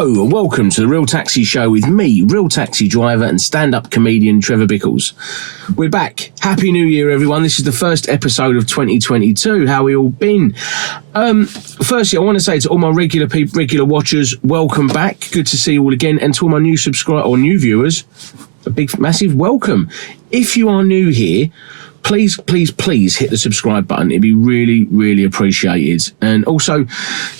Hello and welcome to the Real Taxi Show with me, real taxi driver and stand-up comedian Trevor Bickles. We're back. Happy New Year, everyone. This is the first episode of 2022. How we all been? Firstly, I want to say to all my regular watchers, welcome back. Good to see you all again. And to all my new subscribers or new viewers, a big, massive welcome. If you are new here, please hit the subscribe button. It'd be really, really appreciated. And also,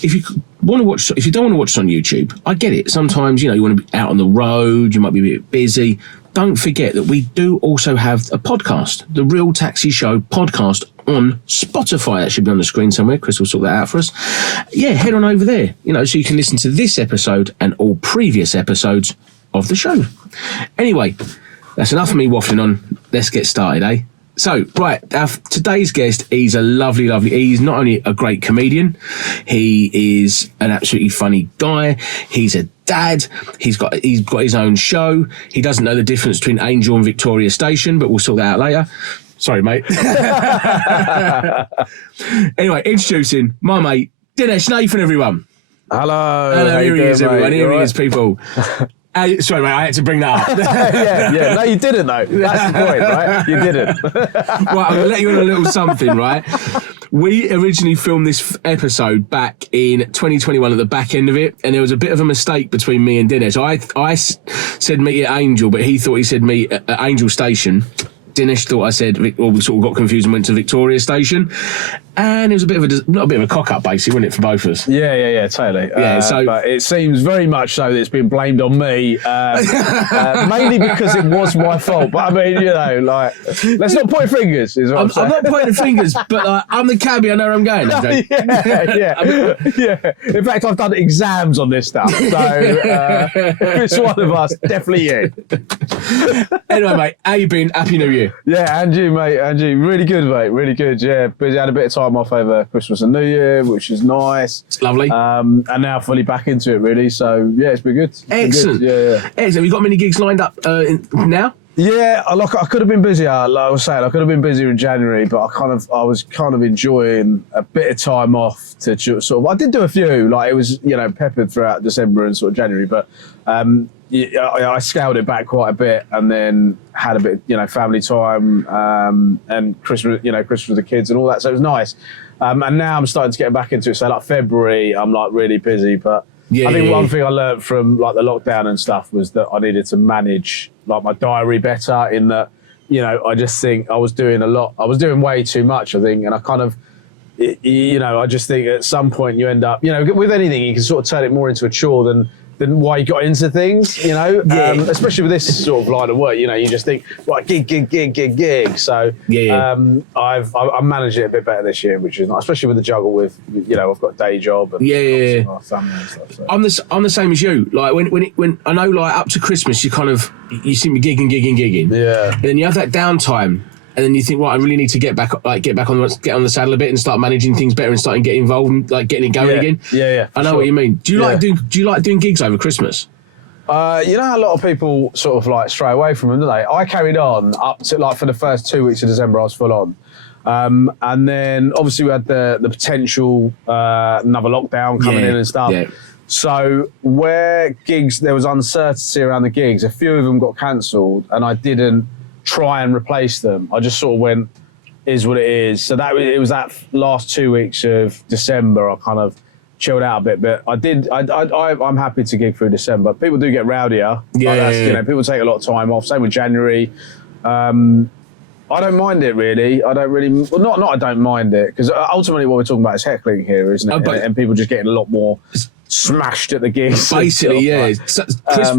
if you don't want to watch us on YouTube, I get it. Sometimes, you want to be out on the road, you might be a bit busy. Don't forget that we do also have a podcast, the Real Taxi Show podcast on Spotify. That should be on the screen somewhere. Chris will sort that out for us. Yeah, head on over there, so you can listen to this episode and all previous episodes of the show. Anyway, that's enough of me waffling on. Let's get started, eh? So, right, today's guest, he's a lovely, he's not only a great comedian, he is an absolutely funny guy, he's a dad, he's got his own show, he doesn't know the difference between Angel and Victoria Station, but we'll sort that out later. Sorry, mate. Anyway, introducing my mate, Dinesh Nathan, everyone. Hello, here he is, everyone, here he is, people. Sorry, mate, I had to bring that up. yeah. No, you didn't, though. That's the point, right? You didn't. Right, I'm going to let you on a little something, right? We originally filmed this episode back in 2021 at the back end of it, and there was a bit of a mistake between me and Dinesh. I said meet at Angel, but he thought he said meet at Angel Station. Dinesh thought I said, or we sort of got confused and went to Victoria Station. And it was not a bit of a cock-up, basically, wasn't it, for both of us? Yeah, totally. Yeah, but it seems very much so that it's been blamed on me, mainly because it was my fault. But I mean, let's not point fingers. Is what I'm not pointing fingers, but I'm the cabbie. I know where I'm going. Yeah. In fact, I've done exams on this stuff, so it's one of us, definitely you. Anyway, mate, how you been? Happy New Year. Yeah, and you, mate, really good, mate, really good. Yeah, busy. Had a bit of time off over Christmas and New Year, which is nice. It's lovely. And now fully back into it, really. So yeah, it's been good. Excellent. Yeah. Excellent. Have you got many gigs lined up now? Yeah, I could have been busier. Like I was saying, I could have been busier in January, but I was kind of enjoying a bit of time off to sort of. I did do a few, like it was peppered throughout December and sort of January, but I scaled it back quite a bit, and then had a bit, family time and Christmas, Christmas with the kids and all that. So it was nice. And now I'm starting to get back into it. So like February, I'm like really busy, but. I think one thing I learned from like the lockdown and stuff was that I needed to manage like my diary better, in that, I just think I was doing a lot. I was doing way too much, I think. And I kind of, I just think at some point you end up, with anything, you can sort of turn it more into a chore than why you got into things, especially with this sort of line of work, you just think, right, gig. So I've managed it a bit better this year, which is nice, especially with the juggle with, I've got a day job and my family and stuff. So. I'm the same as you. Like when I know, like up to Christmas, you see me gigging. Yeah. And then you have that downtime. And then you think, I really need to get on the saddle a bit and start managing things better and starting getting involved and like getting it going again. Yeah. I know what you mean. Do you like doing gigs over Christmas? A lot of people sort of like stray away from them, don't they? I carried on up to like for the first 2 weeks of December, I was full on. And then obviously we had the potential another lockdown coming in and stuff. Yeah. So where gigs, there was uncertainty around the gigs, a few of them got cancelled, and I didn't try and replace them. I just sort of went, is what it is. So it was that last 2 weeks of December, I kind of chilled out a bit, but I'm happy to gig through December. People do get rowdier. People take a lot of time off. Same with January. I don't mind it really. I don't mind it, because ultimately what we're talking about is heckling here, isn't it? And people just getting a lot more smashed at the gigs. Basically, yeah.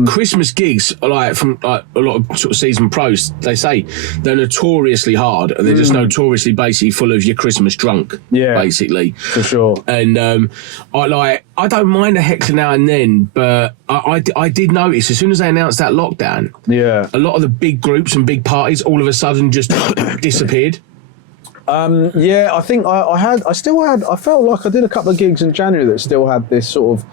Christmas gigs are like, from like a lot of sort of seasoned pros, they say they're notoriously hard, and they're just notoriously basically full of your Christmas drunk. Yeah, basically, for sure. And I don't mind a heckler now and then, but I did notice as soon as they announced that lockdown, a lot of the big groups and big parties all of a sudden just disappeared. I think I felt like I did a couple of gigs in January that still had this sort of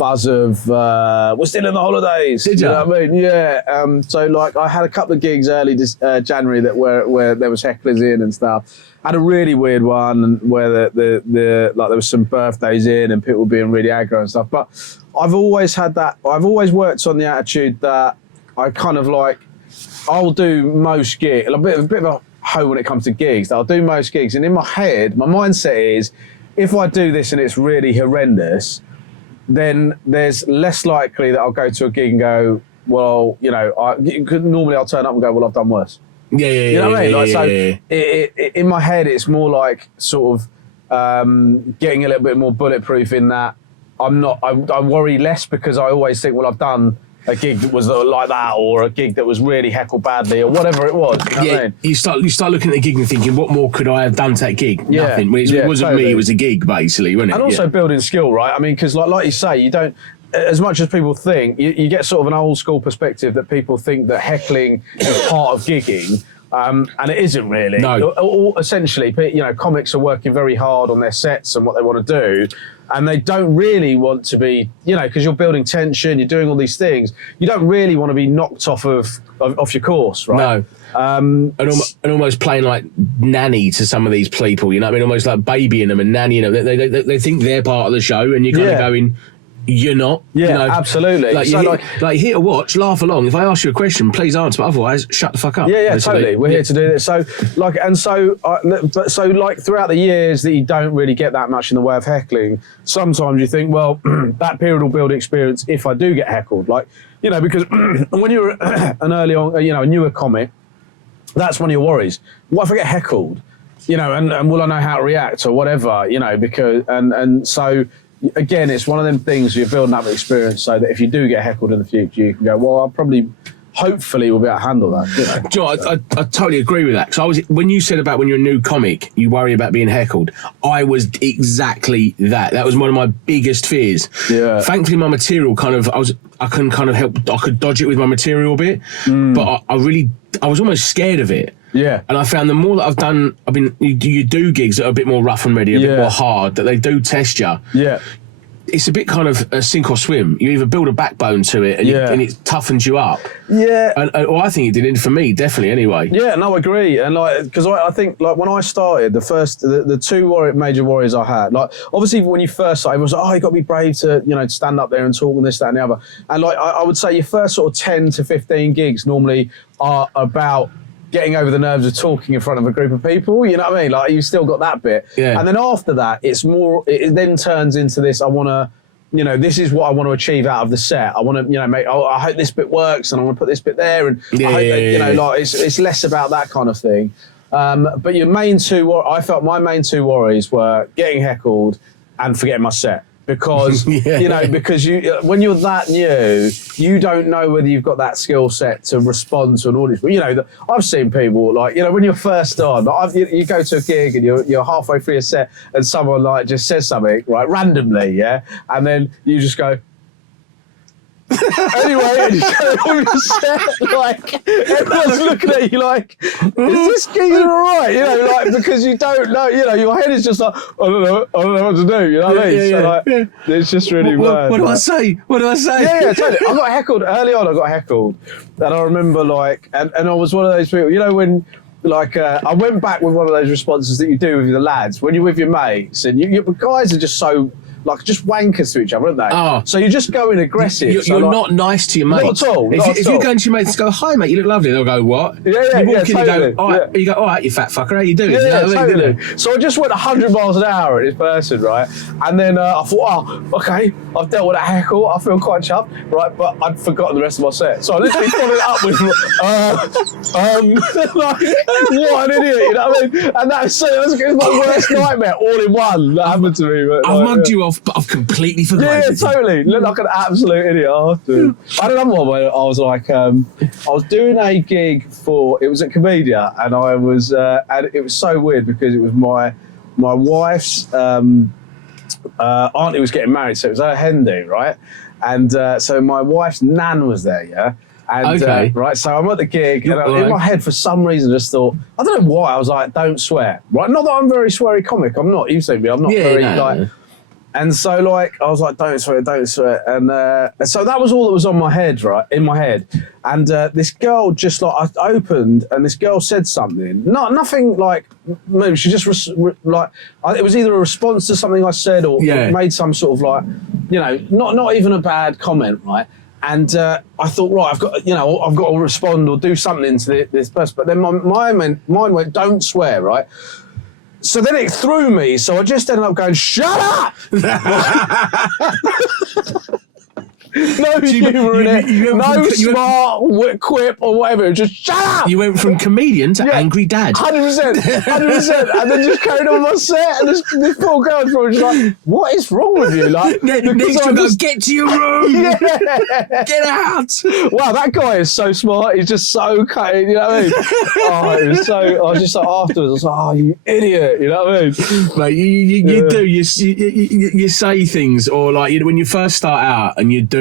buzz of we're still in the holidays. Did you? You know what I mean? Yeah. So like I had a couple of gigs early January that where there was hecklers in and stuff. I had a really weird one where the like there was some birthdays in and people were being really aggro and stuff. But I've always had that. I've always worked on the attitude that I kind of like I'll do most gigs. A bit of a hoe when it comes to gigs. I'll do most gigs, and in my head, my mindset is, if I do this and it's really horrendous, then there's less likely that I'll go to a gig and go, well, you know, normally I'll turn up and go, well, I've done worse. Yeah. You know what I mean? Like, so in my head, it's more like sort of getting a little bit more bulletproof in that I worry less because I always think, well, I've done a gig that was like that, or a gig that was really heckled badly, or whatever it was. You know what I mean? You start looking at the gig and thinking, what more could I have done to that gig? Yeah, Nothing. When it wasn't totally. me, it was a gig, basically, wasn't it? And also building skill, right? I mean, because like you say, you don't, as much as people think, you get sort of an old school perspective that people think that heckling is part of gigging. And it isn't really. No. Essentially, you know, comics are working very hard on their sets and what they want to do, and they don't really want to be, you know, because you're building tension, you're doing all these things. You don't really want to be knocked off your course, right? No. And almost playing like nanny to some of these people, you know what I mean? Almost like babying them and nannying them. They think they're part of the show, and you're kind of going, you're not. Yeah, you know? Absolutely. Like, like here to watch, laugh along. If I ask you a question, please answer. But otherwise, shut the fuck up. Yeah, basically. totally. We're here to do this. So, like, like throughout the years that you don't really get that much in the way of heckling, sometimes you think, well, that period will build experience if I do get heckled. Like, you know, because when you're an early on, you know, a newer comic, that's one of your worries. What if I get heckled? You know, and will I know how to react or whatever? You know, because and so. Again, it's one of them things you're building up experience so that if you do get heckled in the future, you can go, well, hopefully we'll be able to handle that. You know? Joe, I totally agree with that. So when you said about when you're a new comic, you worry about being heckled, I was exactly that. That was one of my biggest fears. Yeah. Thankfully, my material I can kind of help, I could dodge it with my material a bit, but I was almost scared of it. Yeah. And I found the more that I've done, you do gigs that are a bit more rough and ready, a bit more hard, that they do test you. Yeah. It's a bit kind of a sink or swim. You either build a backbone to it and it toughens you up. Yeah. Or I think it did for me, definitely, anyway. Yeah, no, I agree. And like, because I think like when I started, the two major worries I had, like obviously when you first started, it was like, oh, you got to be brave to, you know, stand up there and talk and this, that and the other. And like, I would say your first sort of 10 to 15 gigs normally are about getting over the nerves of talking in front of a group of people, you know what I mean? Like, you've still got that bit. Yeah. And then after that, it then turns into this, I want to, you know, this is what I want to achieve out of the set. I want to, you know, I hope this bit works and I want to put this bit there. And I hope that, you know, like, it's less about that kind of thing. But your main I felt my main two worries were getting heckled and forgetting my set. Because, you know, because when you're that new, you don't know whether you've got that skill set to respond to an audience. But, you know, I've seen people, like, you know, when you're first on, you go to a gig and you're halfway through a set and someone, like, just says something, right, randomly, yeah? And then you just go, anyway, and you go on your set, like, everyone's looking at you like, is this geezer all right? You know, like, because you don't know, you know, your head is just like, I don't know what to do, you know what I mean? So, like, it's just really bad. What do I say? What do I say? Yeah, totally. I got heckled, early on I got heckled, and I remember, like, and I was one of those people, you know, when, like, I went back with one of those responses that you do with the lads, when you're with your mates, and you guys are just so, like, just wankers to each other, aren't they? Oh. So you're just going aggressive. You're like, not nice to your mates. Not at all. If you're going to your mates, go, hi, mate, you look lovely. They'll go, what? Yeah, you walk in, totally. you go, all right, you go, all right, you fat fucker, how you doing? Yeah, you know what I mean? totally. So I just went 100 miles an hour at this person, right? And then I thought, oh, okay, I've dealt with a heckle. I feel quite chuffed, right? But I'd forgotten the rest of my set. So I literally followed it up with, like, what an idiot, you know what I mean? And that was my worst nightmare, all in one. That happened to me. But, I've mugged you off, but I've completely forgotten. Yeah, totally. Looked like an absolute idiot after. I had another one where I was like, I was doing a gig it was at Comedian, and and it was so weird because it was my wife's auntie was getting married, so it was her hen do, right? And so my wife's nan was there, yeah? And, okay. Right, so I'm at the gig, and in my head, for some reason, I just thought, I don't know why, I was like, don't swear, right? Not that I'm a very sweary comic, I'm not, you've seen me, I'm not very, like... And so, like, I was like, don't sweat. And so that was all that was on my head, right, in my head. And this girl just, like, I opened, and this girl said something. Nothing, like, maybe she just, it was either a response to something I said or made some sort of, like, you know, not even a bad comment, right? And I thought, right, I've got to respond or do something to this person. But then my mind went, don't swear, right? So then it threw me, so I just ended up going, shut up! No humour in it, no smart quip or whatever, just shut up! You went from comedian to angry dad. 100%. And then just carried on my set, and this poor girl was probably just like, what is wrong with you? Like, next time, get to your room! Get out! Wow, that guy is so smart, he's just so cutting, you know what I mean? It was so, I was just like, afterwards, I was like, oh, you idiot, you know what I mean? Mate, you do, you say things, or like, when you first start out and you do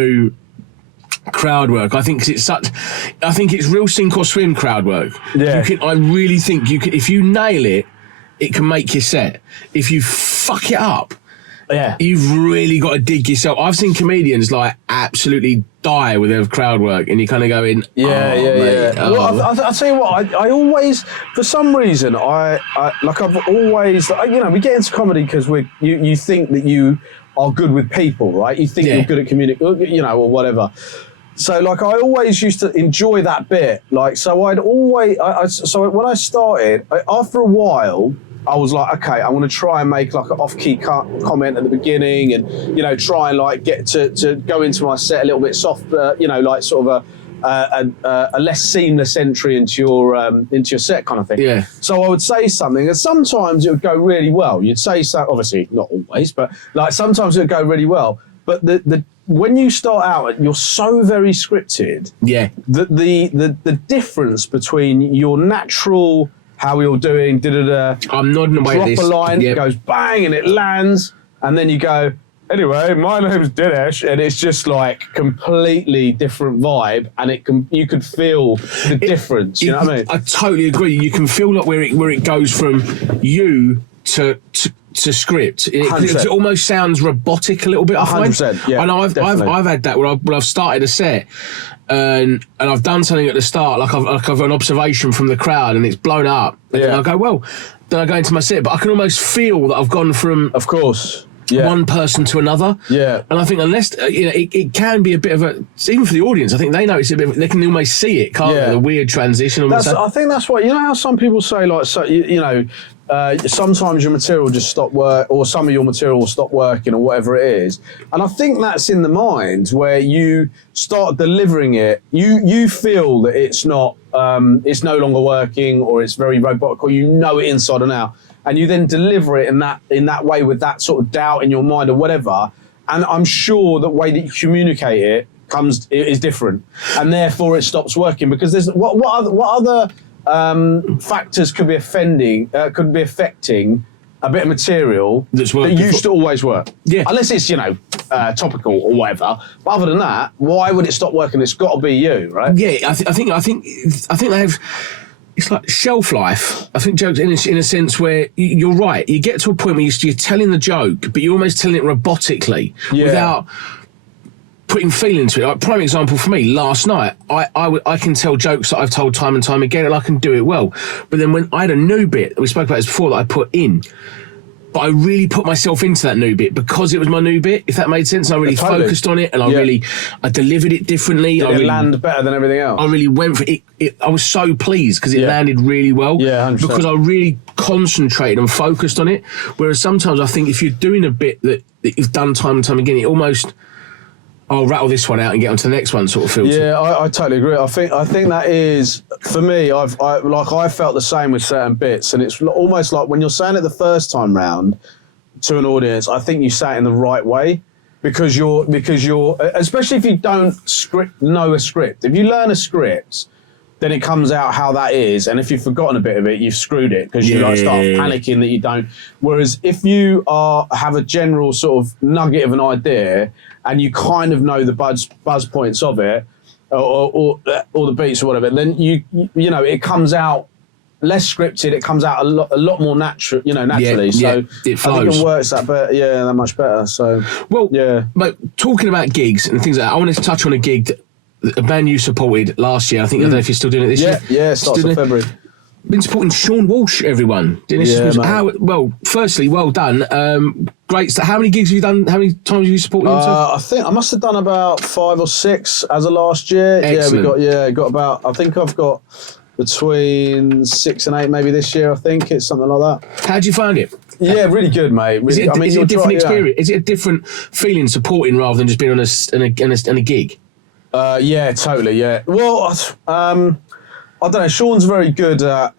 crowd work, I think it's real sink or swim crowd work. Yeah. I really think you can, if you nail it, it can make your set. If you fuck it up, you've really got to dig yourself. I've seen comedians like absolutely die with their crowd work, and you kind of go in, mate, Well, I'll tell you what, I always, for some reason, I've always, you know, we get into comedy because you think that you are good with people, right? You think you're good at communicating, you know, or whatever. So, like, I always used to enjoy that bit. Like, so I'd always, so when I started, after a while, I was like, okay, I want to try and make like an off-key comment at the beginning, and, you know, try and like get to go into my set a little bit softer, you know, like sort of a less seamless entry into your set kind of thing. Yeah. So I would say something, and sometimes it would go really well. You'd say so, obviously not always, but like sometimes it would go really well. But the when you start out, you're so very scripted. Yeah. That the difference between your natural, how we all doing, I'm nodding away. Drop a line, it goes bang, and it lands, and then you go, anyway, my name's Dinesh, and it's just like completely different vibe, and you could feel the difference. You know what I mean? I totally agree. You can feel like where it goes from you to script. It almost sounds robotic a little bit. 100%. Yeah, and I've had that where I've started a set. And I've done something at the start, like I've an observation from the crowd, and it's blown up. And I go, well, then I go into my set, but I can almost feel that I've gone from, of course, one person to another. Yeah. And I think unless it can be a bit of a, even for the audience, I think they notice a bit. They can almost see it, can't they? The weird transition. I think that's why, you know how some people say, like, so you know. Sometimes your material will just stop work, or some of your material will stop working, or whatever it is. And I think that's in the mind where you start delivering it. You feel that it's not, it's no longer working, or it's very robotic, or you know it inside and out, and you then deliver it in that way with that sort of doubt in your mind or whatever. And I'm sure the way that you communicate it is different, and therefore it stops working because there's what other factors could be affecting a bit of material that used to always work. Yeah. Unless it's, you know, topical or whatever. But other than that, why would it stop working? It's got to be you, right? Yeah, I think they have. It's like shelf life. I think jokes in a sense where you're right. You get to a point where you're telling the joke, but you're almost telling it robotically without putting feeling into it. Like, prime example for me, last night, I can tell jokes that I've told time and time again, and I can do it well. But then when I had a new bit, we spoke about this before, that I put in, but I really put myself into that new bit because it was my new bit, if that made sense. And I really focused on it, and I delivered it differently. Did it land better than everything else? I really went for it. I was so pleased because it landed really well. Yeah, 100%. Because I really concentrated and focused on it. Whereas sometimes I think if you're doing a bit that you've done time and time again, it almost, I'll rattle this one out and get on to the next one sort of feels. Yeah, I totally agree. I think that is, for me, I felt the same with certain bits, and it's almost like when you're saying it the first time round to an audience, I think you say it in the right way because you're especially if you don't know a script. If you learn a script, then it comes out how that is, and if you've forgotten a bit of it, you've screwed it because you start panicking that you don't. Whereas if you have a general sort of nugget of an idea and you kind of know the buzz points of it, or the beats or whatever, then you know it comes out less scripted. It comes out a lot more naturally. So it flows. I think it works that much better. So But talking about gigs and things like that, I want to touch on a gig that a band you supported last year. I think I don't know if you're still doing it this year. Yeah, it starts in February. Been supporting Sean Walsh, everyone. Firstly, well done. Great stuff. How many gigs have you done? How many times have you supported him? I think I must have done about 5 or 6 as of last year. Excellent. Got about. I think I've got between 6 and 8 maybe this year. I think it's something like that. How'd you find it? Yeah, really good, mate. Really, is it a different experience? Is it a different feeling supporting rather than just being on a gig? Yeah, totally. Yeah. Well, I don't know. Sean's very good at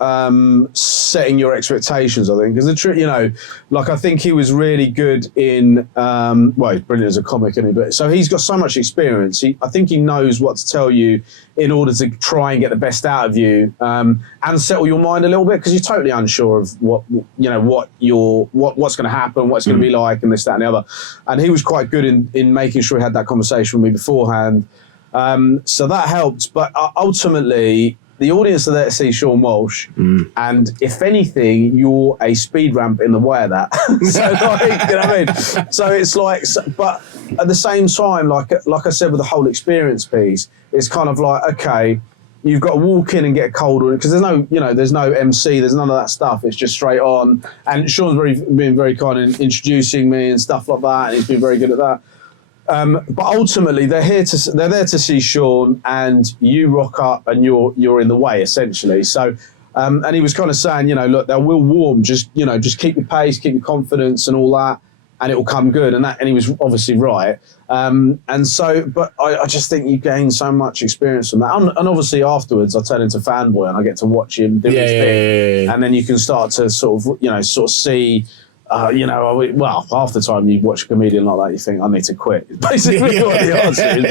setting your expectations, I think, because I think he was really good in. He's brilliant as a comic, isn't he? But so he's got so much experience. I think he knows what to tell you in order to try and get the best out of you, and settle your mind a little bit, because you're totally unsure of what's going to happen, what it's going to be like, and this, that, and the other. And he was quite good in making sure he had that conversation with me beforehand. So that helped, but ultimately, the audience are there to see Sean Walsh, and if anything, you're a speed ramp in the way of that. So, you know what I mean? So it's like, but at the same time, like I said, with the whole experience piece, it's kind of like, okay, you've got to walk in and get a cold order, because there's no MC, there's none of that stuff. It's just straight on. And Sean's been very kind in introducing me and stuff like that, and he's been very good at that. But ultimately, they're there to see Sean, and you rock up, and you're in the way, essentially. So, and he was kind of saying, look, they will warm. Just keep your pace, keep your confidence, and all that, and it will come good. And he was obviously right. And so, but I just think you gain so much experience from that. And obviously afterwards, I turn into fanboy, and I get to watch him do his thing, and then you can start to sort of see. Half the time you watch a comedian like that, you think, I need to quit. It's basically what the answer is.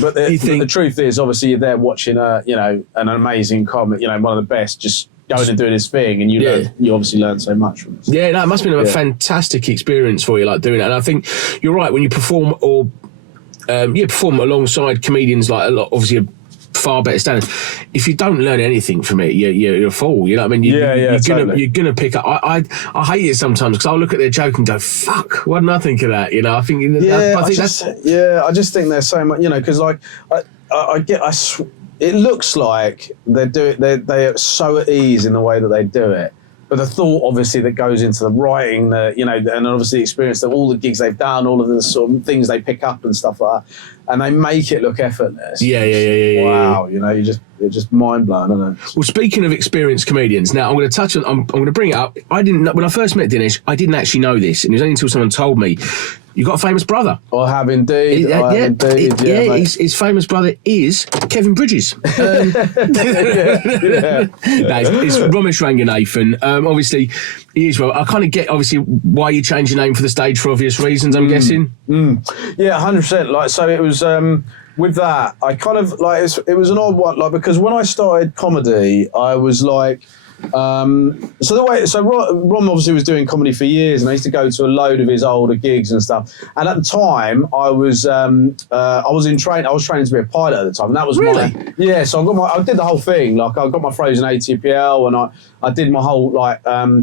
But the truth is, obviously, you're there watching an amazing comic, one of the best, just going and doing his thing, and you obviously learn so much from it. Yeah, no, it must have been a fantastic experience for you, like doing it. And I think you're right, when you perform perform alongside comedians, like obviously a far better standard. If you don't learn anything from it, you're a fool. You know what I mean? You're gonna pick up. I hate it sometimes, because I'll look at their joke and go, "Fuck, what did I think of that?" I think. I just think there's so much. Because it looks like they're so at ease in the way that they do it. But the thought, obviously, that goes into the writing, and obviously the experience of all the gigs they've done, all of the sort of things they pick up and stuff like that, and they make it look effortless. Wow, you're just mind blown, isn't it? Well, speaking of experienced comedians, now I'm going to touch on. I'm going to bring it up. I didn't know, when I first met Dinesh, I didn't actually know this, and it was only until someone told me. You got a famous brother. I have indeed. His famous brother is Kevin Bridges. It's Ramesh Ranganathan. Obviously, he is. Well, I kind of get obviously why you changed your name for the stage for obvious reasons. I'm guessing. Yeah, 100%. So it was. With that, I kind of it was an odd one, because when I started comedy, I was like. Ron obviously was doing comedy for years, and I used to go to a load of his older gigs and stuff. And at the time, I was training to be a pilot at the time. And that was So I did the whole thing. I got my frozen ATPL, and I did my whole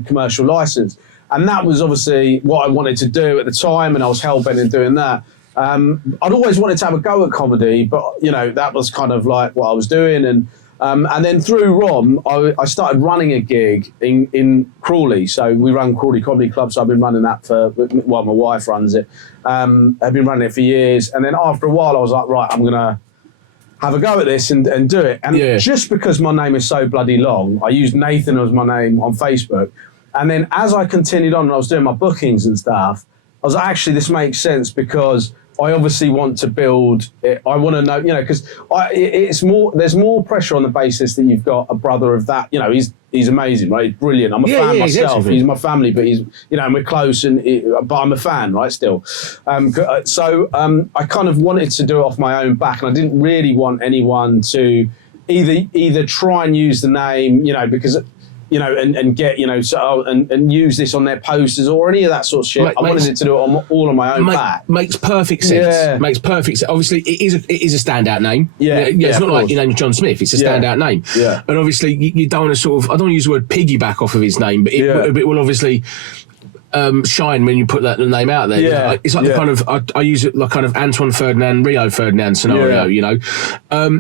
commercial license. And that was obviously what I wanted to do at the time, and I was hell bent in doing that. I'd always wanted to have a go at comedy, but that was kind of like what I was doing. And then through Rom, I started running a gig in Crawley. So we run Crawley Comedy Club. So I've been running that my wife runs it. I've been running it for years. And then after a while, I was like, right, I'm going to have a go at this and do it. And just because my name is so bloody long, I used Nathan as my name on Facebook. And then as I continued on and I was doing my bookings and stuff, I was like, actually, this makes sense, because I obviously want to build it. I want to know, because there's more pressure on the basis that you've got a brother of that. He's amazing, right? He's brilliant. I'm a fan myself. Exactly. He's my family, but he's, and we're close, but I'm a fan, right? Still. So I kind of wanted to do it off my own back, and I didn't really want anyone to either try and use the name, because you know, and get, you know, so and use this on their posters or any of that sort of shit. I wanted it to do it all on my own back. Makes perfect sense. Yeah. Makes perfect sense. Obviously, it is a standout name. Yeah, it's not like your name's John Smith. It's a standout name. Yeah. And obviously, you don't want to sort of, I don't want to use the word piggyback off of his name, but it will obviously shine when you put that name out there. Yeah. It's like the kind of, I use it like kind of Antoine Ferdinand, Rio Ferdinand scenario, you know,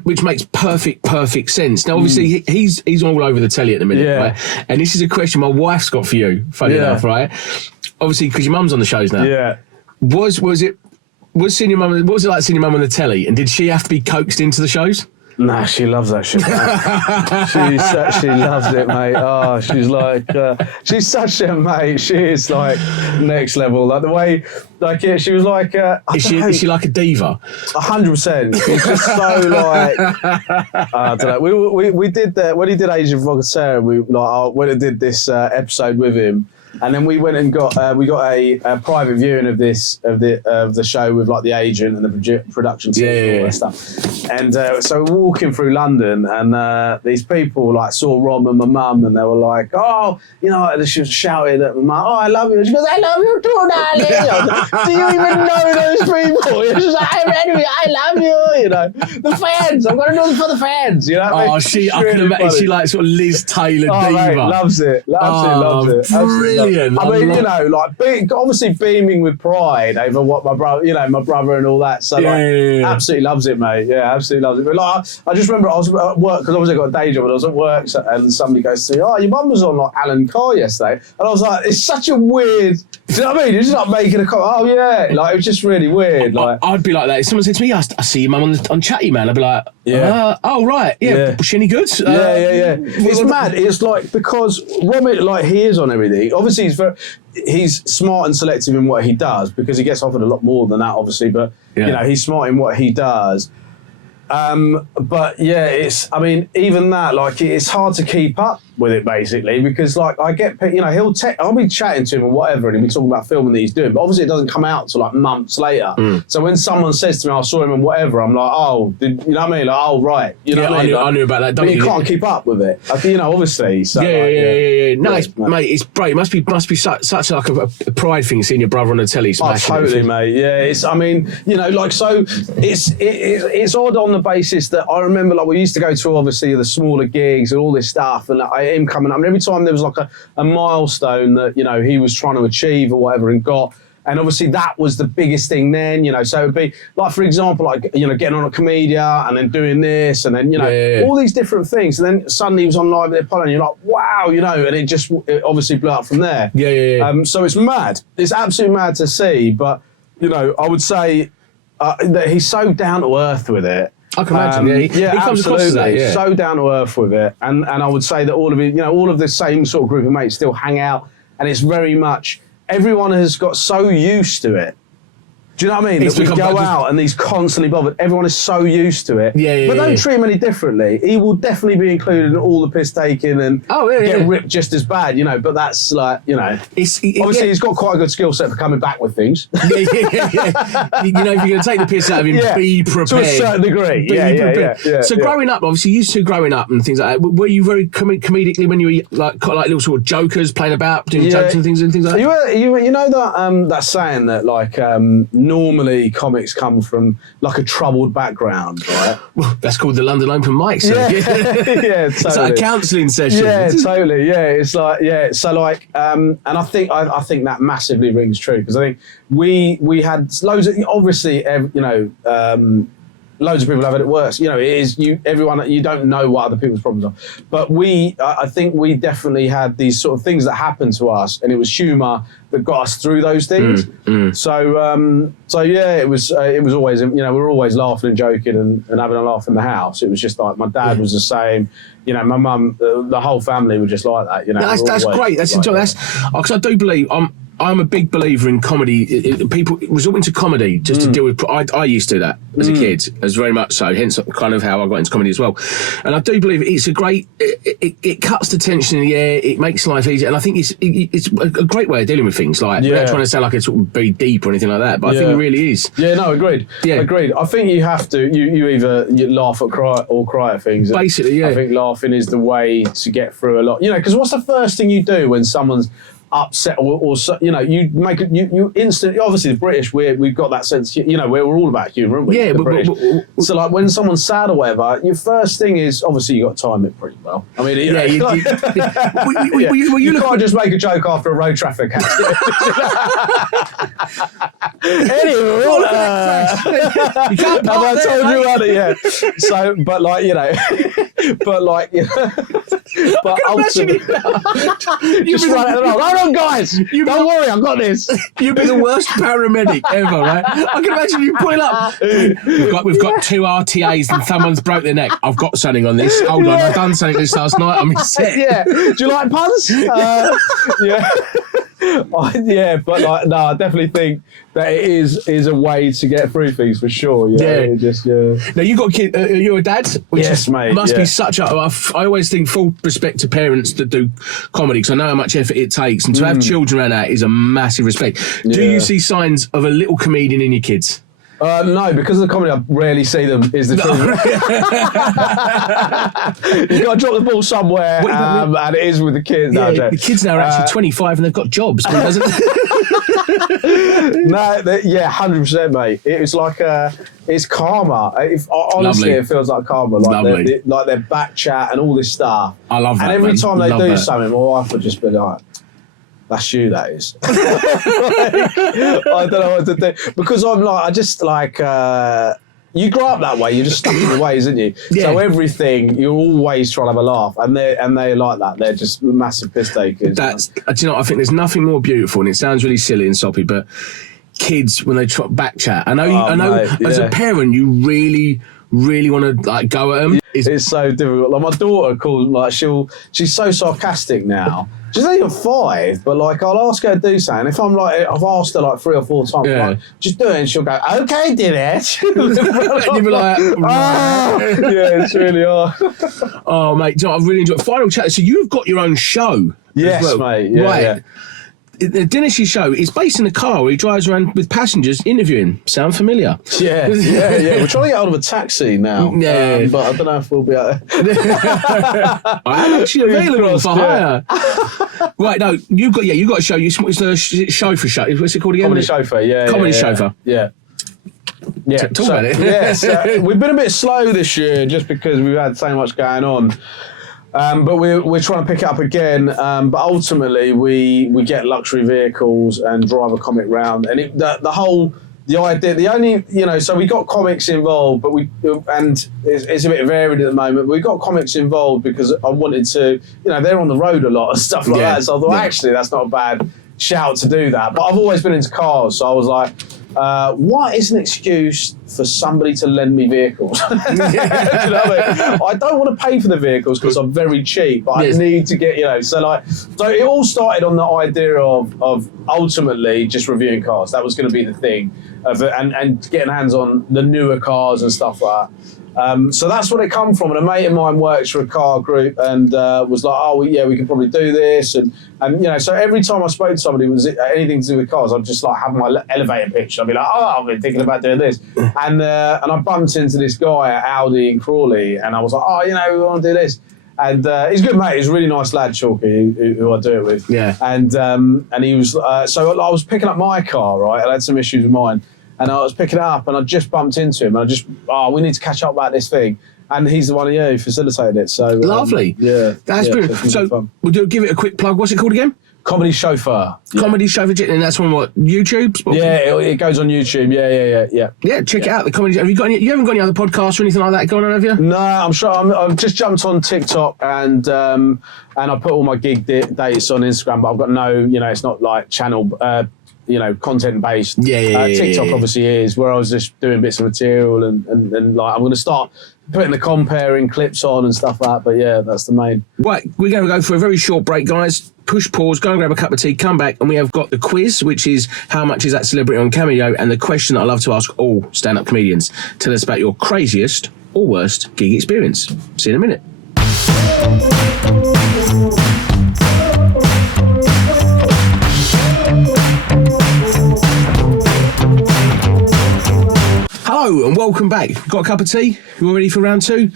which makes perfect sense. Now, obviously, he's all over the telly at the minute, right? And this is a question my wife's got for you, funny enough, right? Obviously, because your mum's on the shows now. Yeah. Was it like seeing your mum on the telly, and did she have to be coaxed into the shows? Nah, she loves that shit, mate. she loves it, mate. Oh, she's like, she's such a mate. She is like next level. Like the way, like she was like, is she like a diva? 100%. She's just so like, I don't know. We did that when he did Asian Vlogateur. We like went and did this episode with him. And then we went and got a private viewing of the show with like the agent and the production team and all that stuff. And so we're walking through London, and these people like saw Rob and my mum, and they were like, "Oh, you know," and she was shouting at my mum, "Oh, I love you." She goes, "I love you too, darling." Do you even know those people? She's like, "I love you." You know, the fans. I'm gonna do it for the fans. You know. Oh, I can imagine. She like sort of Liz Taylor diva. Mate, loves it. Loves it. Brilliant. I mean, you know, like obviously beaming with pride over what my brother and all that. So absolutely loves it, mate. Yeah, absolutely loves it. But like, I just remember I was at work because obviously I got a day job, and I was at work, and somebody goes to me, "Oh, your mum was on like Alan Carr yesterday," and I was like, "It's such a weird." Do you know what I mean? It's just like making a comment. Oh yeah, like it was just really weird. Like I'd be like that. If someone said to me, "I see your mum on Chatty Man," I'd be like, "Oh right, yeah. Was she any good?" Yeah. It's mad. It's like because Robert, like he is on everything. Obviously, he's smart and selective in what he does because he gets offered a lot more than that, obviously. But you know, he's smart in what he does. But yeah, I mean, even that, like, it's hard to keep up with it basically because, like, I get, you know, I'll be chatting to him or whatever, and he'll be talking about filming that he's doing, but obviously it doesn't come out till like months later. So when someone says to me, "I saw him and whatever," I'm like, "Oh, you know what I mean?" Like, "Oh, right," you know what I mean? I knew about that. But you can't keep up with it, you know, obviously. So, yeah. No, mate, it's great. It must be such like a pride thing seeing your brother on the telly smashing. Oh, totally, mate. Yeah, I mean, you know, like, so it's odd on the basis that I remember, like, we used to go to obviously the smaller gigs and all this stuff, and him coming up, and every time there was like a milestone that, you know, he was trying to achieve or whatever and got, and obviously that was the biggest thing then, you know. So it would be like, for example, like, you know, getting on a Comedian and then doing this and then, you know, all these different things, and then suddenly he was on Live at the Apollo and you're like, wow, you know, and it obviously blew up from there. So it's mad. It's absolutely mad to see, but, you know, I would say that he's so down to earth with it. I can imagine. He comes across as that, so down to earth with it, and I would say that all of it, you know, all of the same sort of group of mates still hang out, and it's very much everyone has got so used to it. Do you know what I mean? That we go out and he's constantly bothered. Everyone is so used to it. But don't treat him any differently. He will definitely be included in all the piss taking and get ripped just as bad, you know. But that's like, you know, obviously he's got quite a good skill set for coming back with things. You know, if you're going to take the piss out of him, be prepared. To a certain degree. So growing up, obviously, you two growing up and things like that, were you very comedically when you were like little sort of jokers playing about, doing jokes and things like that? You know that saying that, like, normally comics come from like a troubled background, right? Well, that's called the London Open Mic. So. Totally. It's like a counselling session. Yeah, totally. Yeah, it's like, so like, and I think that massively rings true because I think we had loads of, obviously, you know, loads of people have it worse. You know, it is everyone. You don't know what other people's problems are, but I think we definitely had these sort of things that happened to us, and it was humour that got us through those things. So yeah, it was always, you know, we were always laughing and joking and having a laugh in the house. It was just like my dad was the same. You know, my mum, the whole family were just like that. You know, that's great. That's enjoyable. That's because I do believe I'm a big believer in comedy. People resorting to comedy just to deal with. I used to do that as a kid, as very much so. Hence, kind of how I got into comedy as well. And I do believe it's a great. It cuts the tension in the air. It makes life easier, and I think it's a great way of dealing with things. Like without trying to sound like it's sort of very deep or anything like that, but I think it really is. Yeah, no, agreed. Yeah, agreed. I think you have to. You either laugh or cry at things. Basically, yeah. I think laughing is the way to get through a lot. Because what's the first thing you do when someone's upset or you make it, you instantly, obviously the British, we've got that sense, we're all about humour, aren't we? Yeah, so like when someone's sad or whatever, your first thing is, obviously you got to time it pretty well. I mean, you can't just make a joke after a road traffic accident. Anyway, you can't have I told you about it yet? So, but ultimately, just run out of the road. Hold on, guys. Don't worry, I've got this. You'd be the worst paramedic ever, right? I can imagine you pull up. We've got 2 RTAs and someone's broke their neck. I've got something on this. Hold on, I've done something this last night. I'm set. Yeah. Do you like puns? Yeah. But no, I definitely think that it is a way to get through things for sure. Yeah. Now you got a kid. You're a dad. Which mate. Must be such a. I always think full respect to parents that do comedy because I know how much effort it takes, and to have children around that is a massive respect. Do you see signs of a little comedian in your kids? No, because of the comedy, I rarely see them, is the truth. You've got to drop the ball somewhere, and it is with the kids. Yeah, the kids now are actually 25 and they've got jobs. But doesn't 100%, mate. It's like it's karma. Honestly, it feels like karma. Like their back chat and all this stuff. I love that. And every time they do something, my wife would just be like, "That's you, that is." I don't know what to do because I'm like, you grow up that way. You're just stuck in your ways, aren't you? Yeah. So everything, you're always trying to have a laugh, and they're like that. They're just massive piss takers. Do you know? I think there's nothing more beautiful, and it sounds really silly and soppy, but kids when they try back chat. I know. Mate, as a parent, you really want to go at them. It's so difficult. Like my daughter she's so sarcastic now. She's only 5, but I'll ask her to do something. If I'm I've asked her 3 or 4 times, just do it, and she'll go, "Okay, Dinesh." And you'll be like, yeah, it's really hard. Oh, mate, do you know, I've really enjoyed. Final chat. So you've got your own show. Yes, as well. Mate. Yeah, right. Yeah. Dinesh's show is based in a car where he drives around with passengers interviewing. Sound familiar? Yeah. We're trying to get out of a taxi now. Yeah. But I don't know if we'll be out there. I'm actually available for hire. Right, no, you've got a show. It's a chauffeur show. What's it called again? Comedy Chauffeur, Comedy Chauffeur. Yeah. Yeah. Talk about it. Yes, we've been a bit slow this year just because we've had so much going on. But we're trying to pick it up again. But ultimately, we get luxury vehicles and drive a comic round. And the idea, so we got comics involved, but it's a bit varied at the moment. But we got comics involved because I wanted to, they're on the road a lot and stuff like that. So I thought, actually, that's not a bad shout to do that. But I've always been into cars, so I was like, what is an excuse for somebody to lend me vehicles? Do you know what I mean? I don't want to pay for the vehicles because I'm very cheap, but I need to get, so it all started on the idea of ultimately just reviewing cars. That was going to be the thing, and getting hands on the newer cars and stuff like that. So that's what it come from. And a mate of mine works for a car group and was like, we could probably do this. And so every time I spoke to somebody was anything to do with cars, I'd just have my elevator pitch. I'd be like, I've been thinking about doing this. And I bumped into this guy at Audi in Crawley and I was like, we want to do this. And he's a good mate. He's a really nice lad, Chalky, who I do it with. Yeah. And he was, so I was picking up my car, right? I had some issues with mine. And I was picking it up and I just bumped into him and we need to catch up about this thing. And he's the one who facilitated it. So lovely. That's brilliant. So we'll give it a quick plug. What's it called again? Comedy Chauffeur. Yeah. Comedy Chauffeur, and that's on what, YouTube? Yeah, it goes on YouTube. Yeah. Yeah, check it out. The comedy. You haven't got any other podcasts or anything like that going on, have you? No, I'm sure. I've just jumped on TikTok and I put all my gig dates on Instagram, but I've got no, it's not like channel. content based. Yeah, TikTok yeah. obviously is, where I was just doing bits of material and like I'm going to start putting the comparing clips on and stuff like that. But yeah, that's the main. Right, we're going to go for a very short break, guys. Push pause, go and grab a cup of tea, come back, and we have got the quiz, which is how much is that celebrity on Cameo, and the question that I love to ask all stand-up comedians. Tell us about your craziest or worst gig experience. See you in a minute. Hello and welcome back. Got a cup of tea? You all ready for round two?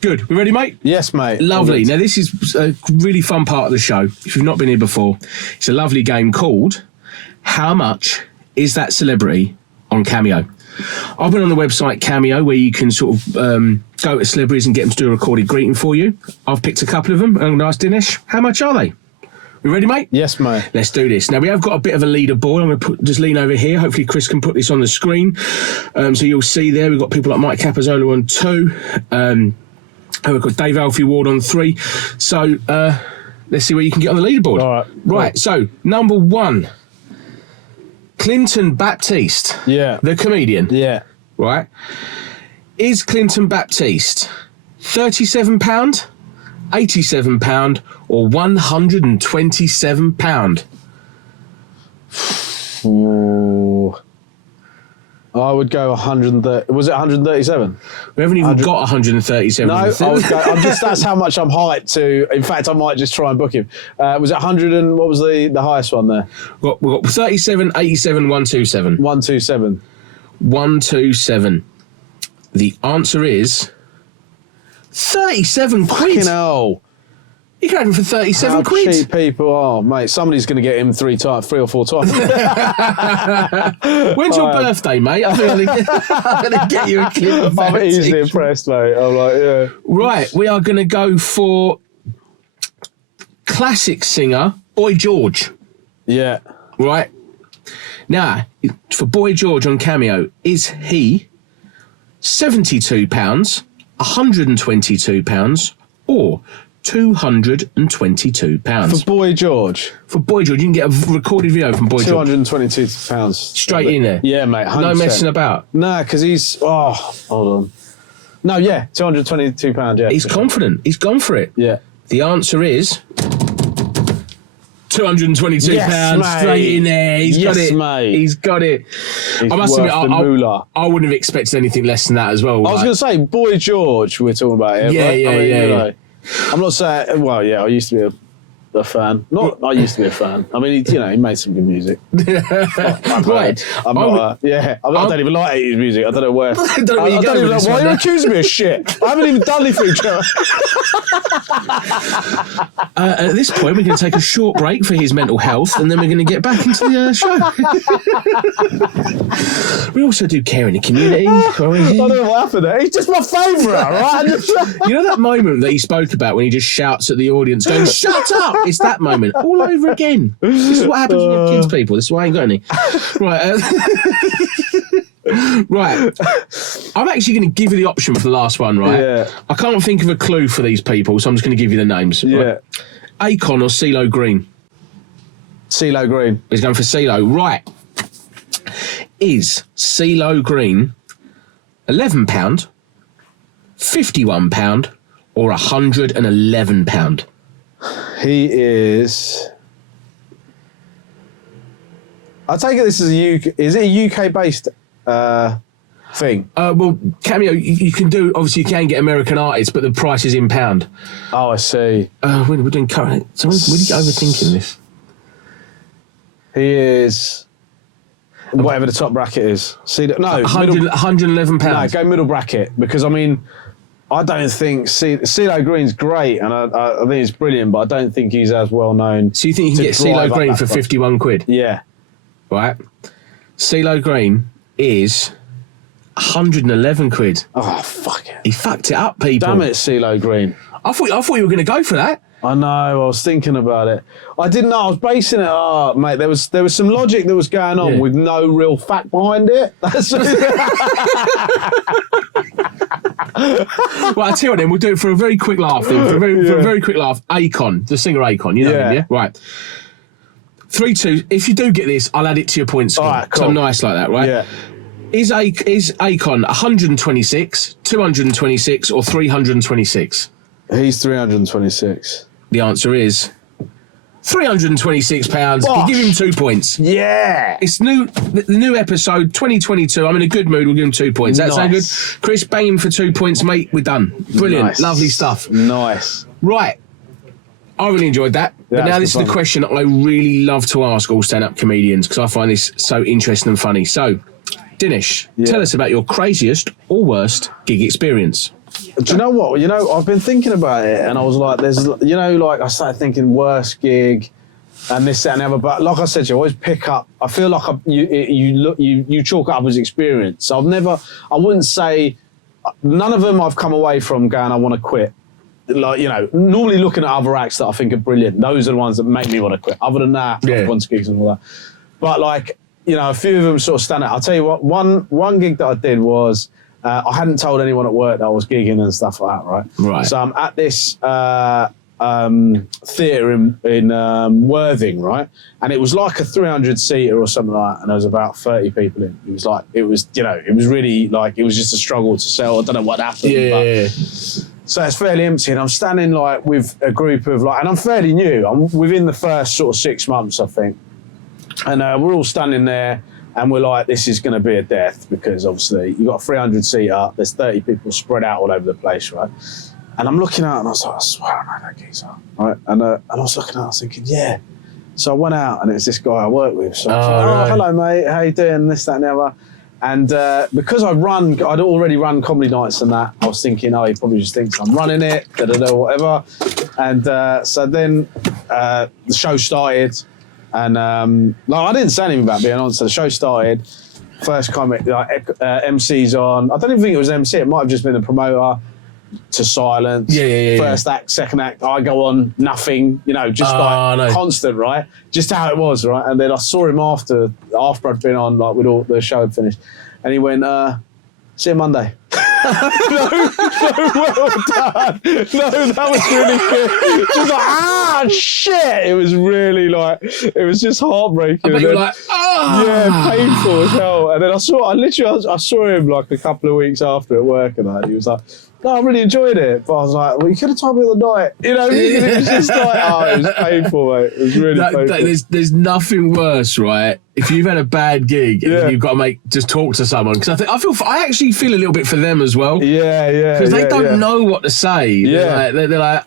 Good. We ready, mate? Yes, mate. Lovely. Now, this is a really fun part of the show. If you've not been here before, it's a lovely game called How Much Is That Celebrity on Cameo? I've been on the website Cameo, where you can sort of go to celebrities and get them to do a recorded greeting for you. I've picked a couple of them, and I'm going to ask Dinesh, how much are they? We ready, mate? Yes, mate. Let's do this. Now, we have got a bit of a leaderboard. I'm going to just lean over here. Hopefully, Chris can put this on the screen. So you'll see there, we've got people like Mike Capozzola on 2. We've got Dave Alfie Ward on 3. So let's see where you can get on the leaderboard. All right. Right, so number 1, Clinton Baptiste. Yeah. The comedian. Yeah. Right. Is Clinton Baptiste £37, £87 or £127? Ooh. I would go 130. Was it 137? We haven't even got 137. No, I would go. That's how much I'm hyped to. In fact, I might just try and book him. Was it 100 and what was the highest one there? We've got 37, 87, 127. 127. 127. The answer is 37 quid. Fucking hell. You can have him for 37 How quid. cheap people are, mate. Somebody's going to get him 3 or 4 times. When's your birthday, mate? I'm going to get you a clip of I'm that. easily impressed, mate. I'm like, yeah. Right, we are going to go for classic singer Boy George. Yeah. Right. Now, for Boy George on Cameo, is he £72, £122 or £222? For Boy George. For Boy George, you can get a recorded video from Boy George. £222. Straight in there. Yeah, mate. 100%. No messing about. No, because he's. Oh, hold on. No, yeah, £222. Yeah. He's confident. He's gone for it. Yeah. The answer is £222. Yes, mate. Straight in there. He's got Yes, it. mate. He's got it. He's I must admit, worth the moolah. I wouldn't have expected anything less than that as well. I was going to say, Boy George, we're talking about here. Yeah, right? yeah, yeah. I'm not saying. Well, yeah, I used to be a fan. I used to be a fan. I mean, he made some good music. Right. I'm not. I don't even like 80s music. I don't know where. I don't know where you're going with this why one are you now. accusing me of shit? I haven't even done anything. At this point, we're going to take a short break for his mental health, and then we're going to get back into the show. We also do care in the community. I don't know what happened there. He's just my favourite, right? You know that moment that he spoke about when he just shouts at the audience, going, "Shut up!" It's that moment all over again. This is what happens when you have kids, people. This is why I ain't got any. Right. Right. I'm actually going to give you the option for the last one, right? Yeah. I can't think of a clue for these people, so I'm just going to give you the names. Yeah. Right? Akon or CeeLo Green? CeeLo Green. He's going for CeeLo. Right. Is CeeLo Green £11, £51 or £111? He is. I take it this is a UK. Is it a UK based thing? Well, Cameo, you can do. Obviously, you can get American artists, but the price is in pound. Oh, I see. We're doing current. We're overthinking this. He is. Whatever the top bracket is. See, no, £111. No, go middle bracket because I mean, I don't think CeeLo Green's great and I think he's brilliant, but I don't think he's as well known. So you think you can get CeeLo Green for £51? Yeah. Right. CeeLo Green is £111. Oh, fuck it. He fucked it up, people. Damn it, CeeLo Green. I thought you were going to go for that. I know, I was thinking about it. I didn't know, I was basing it up, mate. There was some logic that was going on with no real fact behind it. That's Well, I'll tell you what then, we'll do it for a very quick laugh then. For a very quick laugh. Akon, the singer Akon, you know him, yeah? Right. 3-2. If you do get this, I'll add it to your points score. All right, cool. So I'm nice like that, right? Yeah. Is Akon 126, 226, or 326? He's 326. The answer is £326. Bosh. We'll give him 2 points. Yeah. It's the new episode, 2022. I'm in a good mood. We'll give him 2 points. That sound good? Chris, bang him for 2 points, mate. We're done. Brilliant. Nice. Lovely stuff. Nice. Right. I really enjoyed that. Yeah, but now this is fun. the question I really love to ask all stand-up comedians because I find this so interesting and funny. So, Dinesh, tell us about your craziest or worst gig experience. Do you know what? You know, I've been thinking about it, and I was like, "There's, you know, like I started thinking worst gig, and this, that, and the other." But like I said, you always pick up. I feel like you chalk it up as experience. So I wouldn't say none of them I've come away from going, I want to quit. Like, you know, normally looking at other acts that I think are brilliant, those are the ones that make me want to quit. Other than that, I've gone to gigs and all that. But like, you know, a few of them sort of stand out. I'll tell you what. One gig that I did was. I hadn't told anyone at work that I was gigging and stuff like that, right? Right. So I'm at this theatre in Worthing, right? And it was like a 300-seater or something like that, and there was about 30 people in. It was really like, it was just a struggle to sell. I don't know what happened. Yeah. So it's fairly empty, and I'm standing like with a group of like, and I'm fairly new. I'm within the first sort of 6 months, I think. And we're all standing there. And we're like, this is going to be a death because obviously you've got a 300-seater, there's 30 people spread out all over the place, right? And I'm looking out and I was like, I swear I know that geezer, right? And I was looking out, I was thinking, yeah. So I went out and it was this guy I work with. So I was like, hello, mate, how you doing? This, that, and the other. And because I'd already run comedy nights and that, I was thinking, oh, he probably just thinks I'm running it, whatever. And so then the show started. And I didn't say anything about being on, so the show started. First comic, MC's on. I don't even think it was MC. It might have just been the promoter. To silence. Yeah. First act, second act, I go on, nothing. You know, just constant, right? Just how it was, right? And then I saw him after I'd been on, like with all the show had finished, and he went, "See you Monday." No, well done. No, that was really good. Just like, shit. It was really like, it was just heartbreaking. I bet you were like, yeah, painful as hell. And then I saw him like a couple of weeks after at work and that. He was like, no, I really enjoyed it. But I was like, well, you could have told me the night. You know, it was just like, it was painful, mate. It was really painful. There's nothing worse, right? If you've had a bad gig and you've got to just talk to someone, because I actually feel a little bit for them as well. Yeah. Because they don't know what to say. Yeah. They're like,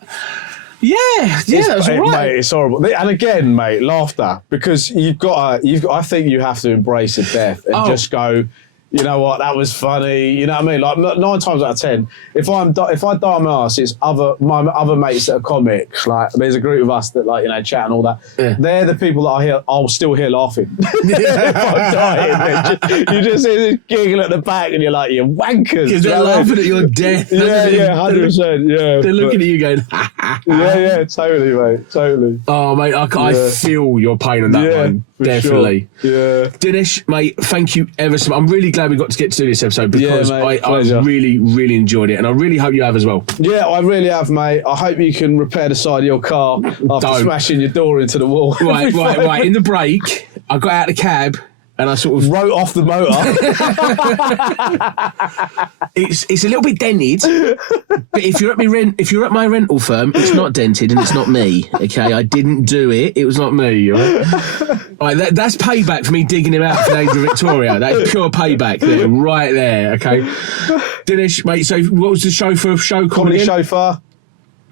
that's all right. Mate, it's horrible. And again, mate, laughter, because I think you have to embrace the death and just go, you know what, that was funny. You know what I mean? Like 9 times out of 10, if I die on my ass, it's my other mates that are comics. Like there's a group of us that like, you know, chat and all that. Yeah. They're the people that I'll still hear laughing. If I'm dying, you just hear this giggle at the back, and you're like, you wankers. Because they're laughing at your death. Yeah, 100%. Yeah, they're looking at you going, yeah, totally, mate, totally. Oh, mate, I feel your pain on that one. Definitely. Sure. Yeah. Dinesh, mate, thank you ever so much. I'm really glad we got to get to do this episode because I really, really enjoyed it, and I really hope you have as well. Yeah, I really have, mate. I hope you can repair the side of your car after smashing your door into the wall. Right. In the break, I got out of the cab and I sort of wrote off the motor. It's a little bit dented, but if you're at my rental firm, it's not dented and it's not me. Okay, I didn't do it. It was not me. Right, that's payback for me digging him out for the age of Victoria. That is pure payback there, right there. Okay, Dinesh, mate. So, what was the show for? Comedy Chauffeur.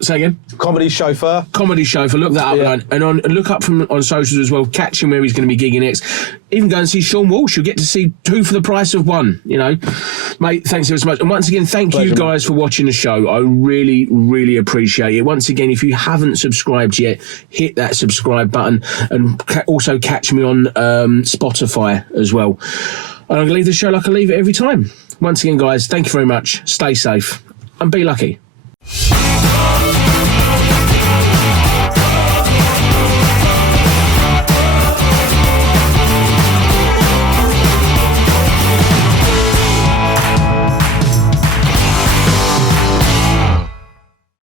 Say again. Comedy Chauffeur. Comedy Chauffeur. Look that up and look up on socials as well. Catch him where he's going to be gigging next. Even go and see Sean Walsh. You'll get to see 2 for the price of 1. You know, mate. Thanks ever so much. And once again, thank you guys for watching the show. I really, really appreciate it. Once again, if you haven't subscribed yet, hit that subscribe button and also catch me on Spotify as well. And I'm going to leave the show like I leave it every time. Once again, guys, thank you very much. Stay safe and be lucky.